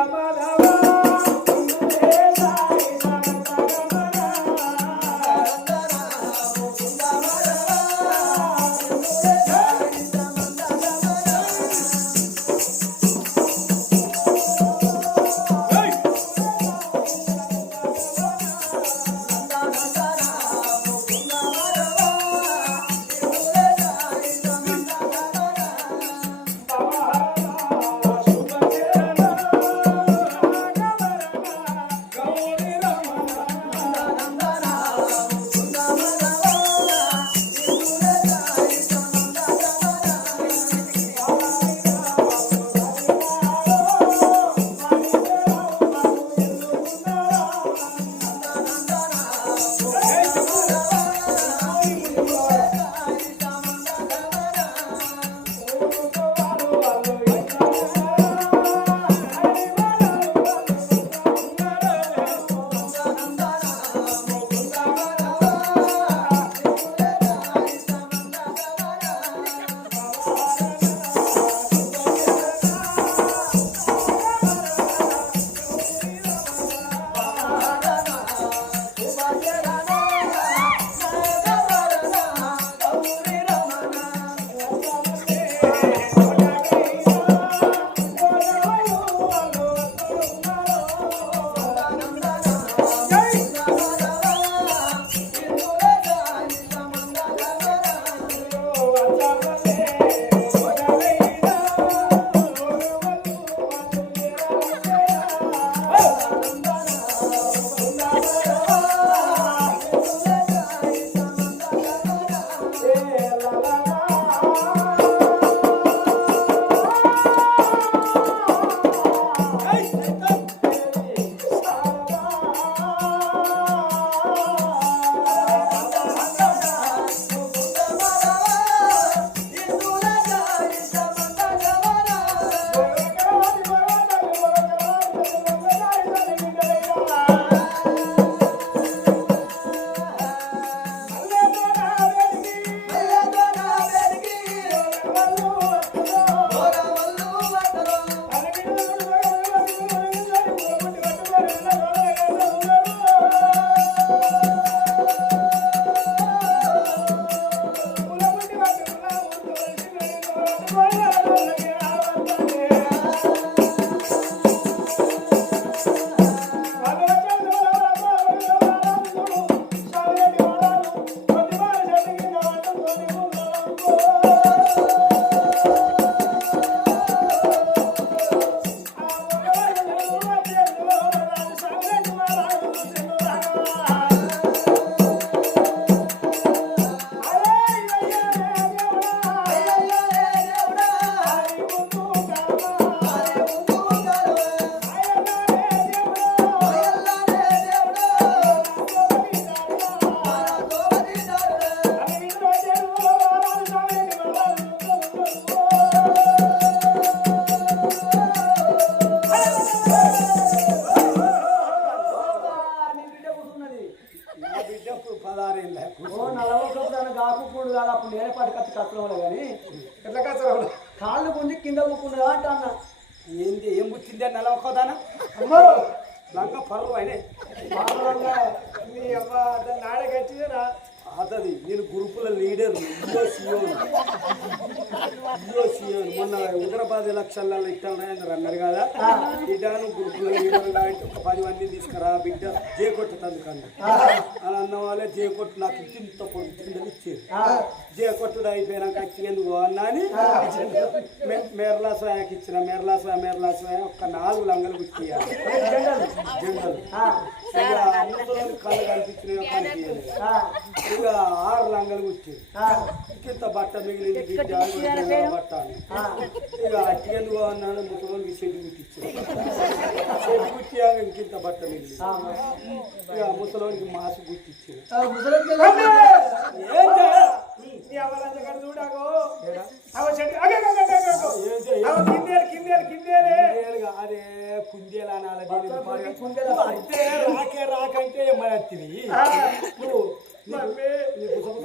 ఓ కాళ్ళు. కాళ్ళు గుంజి కింద కూకున్నదా అంట అన్న. ఏంది ఏం పుట్టింది అని నెల ఒక్కదానా? అమ్మో! లంక పర్లు అయినే మీ అమ్మ దాన్ని ఆడగట్టిదేనా అతది నేను గ్రూపుల లీడర్ ఇయో సీఓ ఇయో సీఓ మొన్న హైదరాబాద్ ఎలక్షన్లలో ఇట్టామని అన్నారు కదా? బిడ్డను గ్రూపుల లీడర్ అంటే ఒక పది మందిని తీసుకురా బిడ్డ జే కొట్టుతుంది కన్నా. అని అన్న వాళ్ళే జే కొట్టు నాకు ఇంత పొడుతుందని ఇచ్చేది జే కొట్టుడు అయిపోయినాక వచ్చినందుకు అన్నా అని మేరలా స్వయాకి ఇచ్చిన మేరలా స్వయ మేరలా స్వయ ఒక నాలుగు లంగలు గుర్తియాలి ఇక అన్నతోని కళ్ళు కనిపించినాయి ఇక ఆరు లంగలు గుర్తింది ఇంత బట్ట మిగిలింది బిడ్డ బట్ట. ఇక అట్టికెందుకు అన్నాడు ముసలోనికి చెట్టు కుట్టించాడు చెట్టు కుట్టియాక ఇంకింత బట్ట మిగిలింది. ఇక ముసలోనికి మాసు గుర్తించాడు ఏం? చేయాలి? కుందేలు అంతే రాకే రాకంటే వచ్చింది నువ్వు నీ పుసపుస-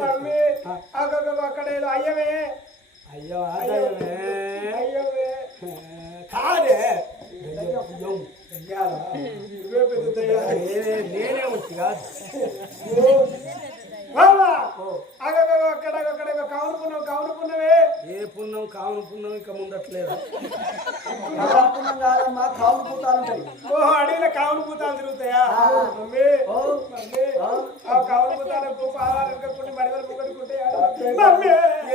అక్కడ అయ్యవే అయ్యో ఆదాయమే అయ్యవే కాదే పుయ్యం దయ్యాలు ఇవే పెద్ద దయ్యాలు నేనే నేనే వచ్చి కాదు పుణ్యం కావును పుణ్యం ఇంకా ముందట్లేదు. కాదమ్మా పూతాలు ఉంటాయి అడవిలో కావును పూతాలు తిరుగుతాయా? Mummy mummy. ఆ కావును పూతాలకు కొన్ని మడివలు పొగడుకుంటే మమ్మీ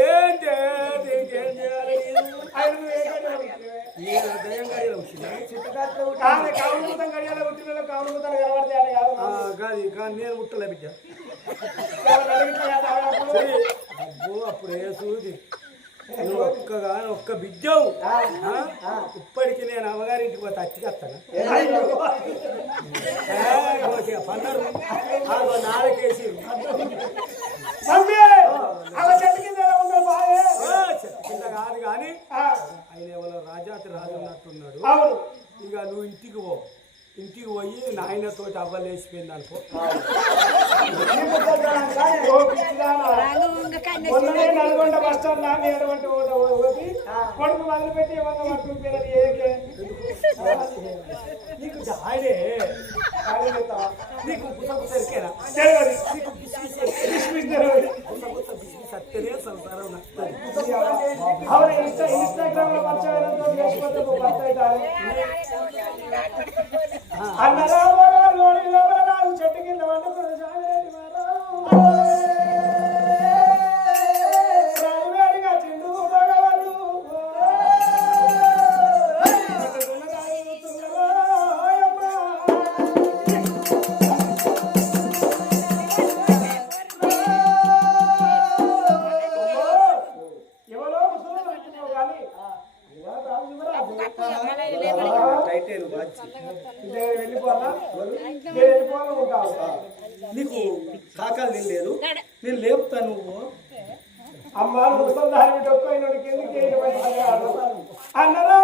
ఏం చేయాలి? ఆయన? నేను ముట్టలే బిడ్డ. అప్పుడు ఏ సూది? నువ్వు ఒక్కగా ఒక్క బిడ్డవు? ఇప్పటికి నేను అమ్మగారింటికి పోతే అచ్చికొస్తాను పన్నారు. నాలుగేసి కింద కానీ ఆయన ఎవరో రాజాతి రాజు ఉన్నట్టున్నాడు అవును. ఇక నువ్వు ఇంటికి పో. ఇంటికి పోయి నాయనతో అవ్వలేసిపోయింది అనుకో. నల్గొండ బస్ స్టాండ్ నా నేను వంటి ఒకటి కొడుకు మొదలుపెట్టి ఏమన్నా పట్టుకుని పిల్లలు ఏకే నీకు ఆయనే? నీకు గుస గుస ఎరికేనా తెలియదు. నీకు బిస్మిస్ కిస్మిస్ తెలియదు. గుస గుస బిస్మిస్ అత్తనే సంసారం నచ్చుతుంది అవును ఇన్స్టా ఇన్స్టాగ్రామ్లో పరిచయం అయినంత లేకపోతే ఓ భర్త అవుతారు. అన్నరా అమ్మ ముసల్దారి డొక్కైనోడికి ఎందుకు అన్నరా?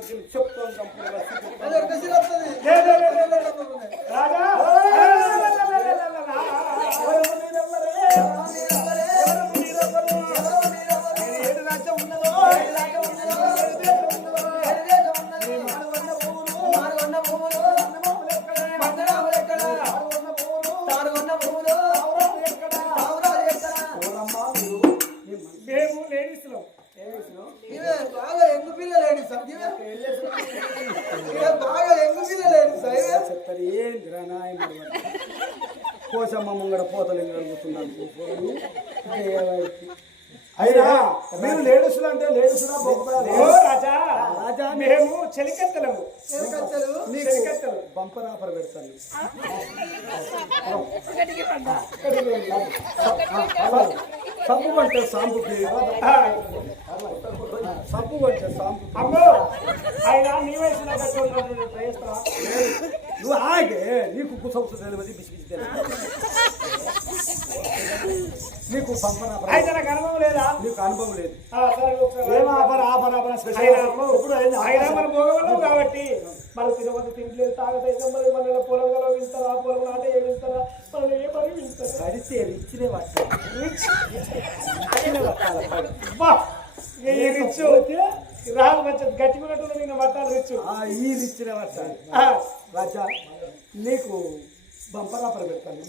Rabbim çok doldum kurula şükür ఏందిరా నాయన కోసమ్మ ముంగడ పోతలు అడుగుతున్నాను అయినా మీరు లేడీసులు అంటే లేడీసులా ఓ రాజా రాజా మేము చెలికత్తెలము ఏం బంపర్ ఆఫర్ పెడతాను సబ్బు అంటే సాంపుకి సబ్బు అంటే సాంపు అమ్మో ఆయన నీ వయసు నాకు నువ్వు ఆగే నీకు కుసవుతుంది బిసి బిసి తెలియదు. నీకు పంపన అయితే నాకు అనుభవం లేదా? నీకు అనుభవం లేదు. ఆ, సరే ఒకసారి ఏం ఆపర ఆపర ఆపర స్పెషల్ ఇప్పుడు అయినా మన భోగవలం కాబట్టి. మన తిరుపతి తింటలేదు తాగదైతే మరి మన పొలం గల వింటారా? పొలం నాటే ఏ వింటారా? మనం ఏ పని వింటారా? కడితే రిచ్నే పట్టాలి రిచ్నే పట్టాలి రాదు మంచి గట్టికున్నట్టు నేను పట్టాలి రిచ్చు ఆ, ఈ ఆ, రాజా నీకు బంపర్ ఆఫర్ పెడతాను.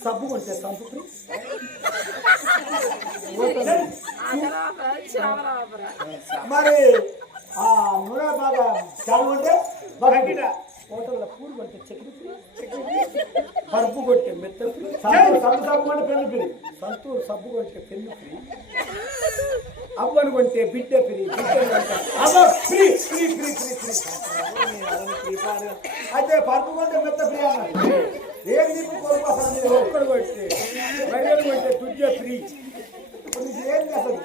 సబ్బు కొంటే సబ్బు ఫ్రీ. మరి ఆ నూనె బాగా చాలు బకెట. హోటల్లో పూలు కొంటే చక్కెర ఫ్రీ పరుపు కొట్టే మెత్త ఫ్రీ. సంతూర్ సబ్బు సబ్బు కొంటే పెన్ను ఫ్రీ. సంతూర్ సబ్బు కొంటే పెన్ను ఫ్రీ. అవ్వను కొంటే బిడ్డ ఫ్రీ బిడ్డ కొంటే అవ్వ free free free free free. అయితే పరుపు కొంటే మెత్త ఫ్రీ అన్నారు ఏది నీకు కోల్పోతాను ఒక్కడు కొట్టే మర్యాద కొంటే తుజ్జ ఫ్రీ. ఏం అసలు